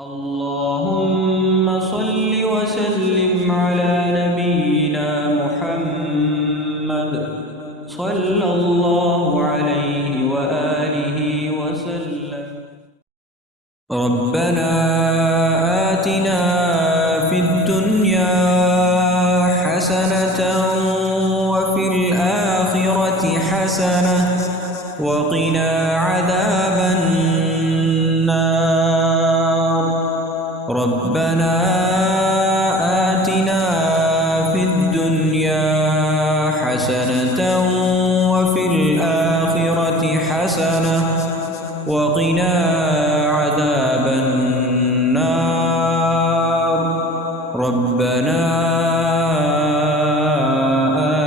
اللهم صل وسلم على نبينا محمد صلى الله عليه وآله وسلم. ربنا آتنا في الدنيا حسنة وفي الآخرة حسنة وقنا عذاب النار. ربنا آتنا في الدنيا حسنة وفي الآخرة حسنة وقنا عذاب النار. ربنا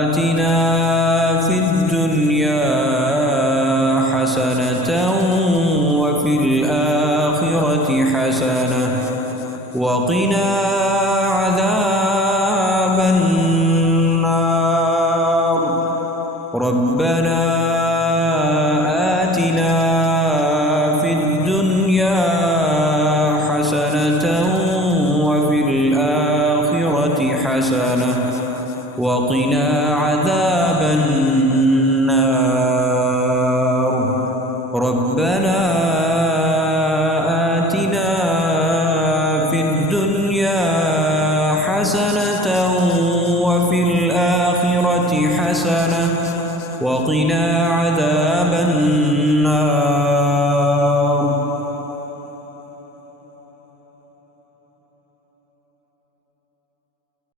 آتنا في الدنيا حسنة وفي الآخرة حسنة وقنا عذاب النار. ربنا آتنا في الدنيا حسنة وفي الآخرة حسنة وقنا عذاب النار. ربنا آتنا في الدنيا حسنة وفي الآخرة حسنة وقنا عذاب النار.